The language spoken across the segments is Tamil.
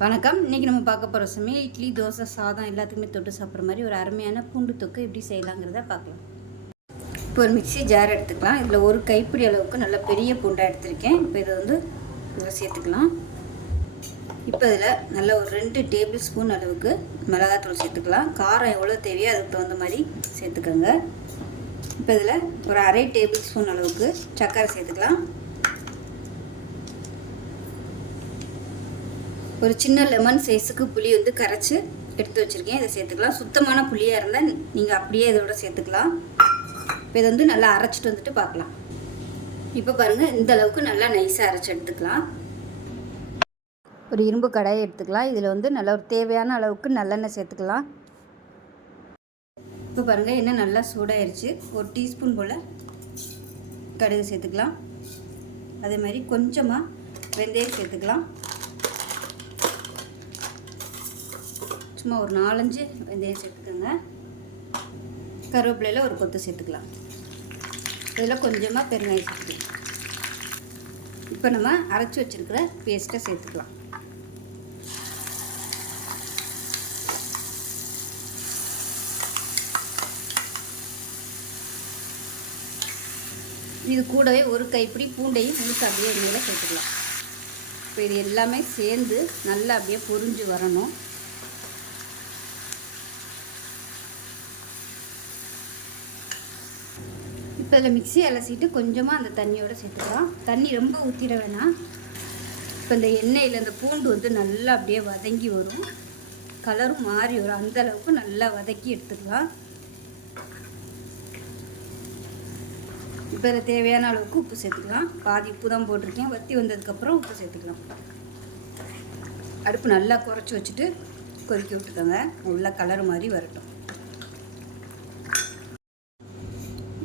வணக்கம். இன்றைக்கி நம்ம பார்க்க போகிற சமையல் இட்லி, தோசை, சாதம் எல்லாத்துக்குமே தொட்டு சாப்பிட்ற மாதிரி ஒரு அருமையான பூண்டு தொக்கு எப்படி செய்யலாங்கிறத பார்க்கலாம். இப்போ ஒரு மிக்ஸி ஜார் எடுத்துக்கலாம். இதில் ஒரு கைப்பிடி அளவுக்கு நல்ல பெரிய பூண்டாக எடுத்திருக்கேன். இப்போ இதை இதில் சேர்த்துக்கலாம். இப்போ இதில் நல்ல ஒரு 2 டேபிள் ஸ்பூன் அளவுக்கு மிளகாத்தூள் சேர்த்துக்கலாம். காரம் எவ்வளோ தேவையோ அதுக்கு தகுந்த மாதிரி சேர்த்துக்கோங்க. இப்போ இதில் ஒரு 1/2 டேபிள் ஸ்பூன் அளவுக்கு சர்க்கரை சேர்த்துக்கலாம். ஒரு சின்ன லெமன் சைஸுக்கு புளி கரைச்சி எடுத்து வச்சுருக்கேன். இதை சேர்த்துக்கலாம். சுத்தமான புளியாக இருந்தால் நீங்கள் அப்படியே இதோட சேர்த்துக்கலாம். இப்போ இதை நல்லா அரைச்சிட்டு வந்துட்டு பார்க்கலாம். இப்போ பாருங்கள், இந்த அளவுக்கு நல்லா நைஸாக அரைச்சி எடுத்துக்கலாம். ஒரு இரும்பு கடாயை எடுத்துக்கலாம். இதில் நல்லா ஒரு தேவையான அளவுக்கு நல்லெண்ணெய் சேர்த்துக்கலாம். இப்போ பாருங்கள், எண்ணெய் நல்லா சூடாயிருச்சு. ஒரு டீஸ்பூன் போல் கடுகு சேர்த்துக்கலாம். அதே மாதிரி கொஞ்சமாக வெந்தயம் சேர்த்துக்கலாம். சும்மா ஒரு 4-5 வெந்தயம் சேர்த்துக்கோங்க. கருவேப்பிலையில் ஒரு கொத்து சேர்த்துக்கலாம். இதில் கொஞ்சமாக பெருங்காயம் சேர்த்துக்கலாம். இப்போ நம்ம அரைச்சி வச்சுருக்கிற பேஸ்ட்டை சேர்த்துக்கலாம். இது கூடவே ஒரு கைப்பிடி பூண்டையும் முழுக்க அப்படியே மேலே சேர்த்துக்கலாம். இப்போ இது எல்லாமே சேர்ந்து நல்லா அப்படியே பொரிஞ்சு வரணும். இப்போ இதில் மிக்ஸி அலசிட்டு கொஞ்சமாக அந்த தண்ணியோடு சேர்த்துக்கலாம். தண்ணி ரொம்ப ஊற்றிட வேணாம். இப்போ இந்த எண்ணெயில் இந்த பூண்டு நல்லா அப்படியே வதங்கி வரும். கலரும் மாறி வரும். அந்த அளவுக்கு நல்லா வதக்கி எடுத்துக்கலாம். இப்போ இதில் தேவையான அளவுக்கு உப்பு சேர்த்துக்கலாம். பாதி உப்பு தான் போட்டிருக்கேன். வற்றி வந்ததுக்கப்புறம் உப்பு சேர்த்துக்கலாம். அடுப்பு நல்லா குறைச்சி வச்சுட்டு கொதிக்க விட்டுக்கோங்க. நல்லா கலர் மாதிரி வரட்டும்.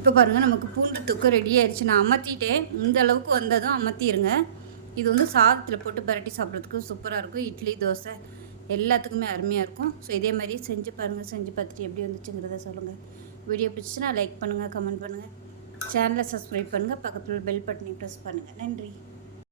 இப்போ பாருங்கள், நமக்கு பூண்டு தொக்கு ரெடி ஆயிடுச்சு. நான் அமர்த்திட்டேன். இந்த அளவுக்கு வந்ததும் அமர்த்திடுங்க. இது சாதத்தில் போட்டு பரட்டி சாப்பிட்றதுக்கு சூப்பராக இருக்கும். இட்லி, தோசை எல்லாத்துக்குமே அருமையாக இருக்கும். ஸோ இதே மாதிரி செஞ்சு பாருங்கள். செஞ்சு பார்த்துட்டு எப்படி வந்துச்சுங்கிறத சொல்லுங்கள். வீடியோ பிடிச்சிச்சுன்னா லைக் பண்ணுங்கள், கமெண்ட் பண்ணுங்கள், சேனலை சப்ஸ்கிரைப் பண்ணுங்கள், பக்கத்தில் பெல் பட்டனை ப்ரெஸ் பண்ணுங்கள். நன்றி.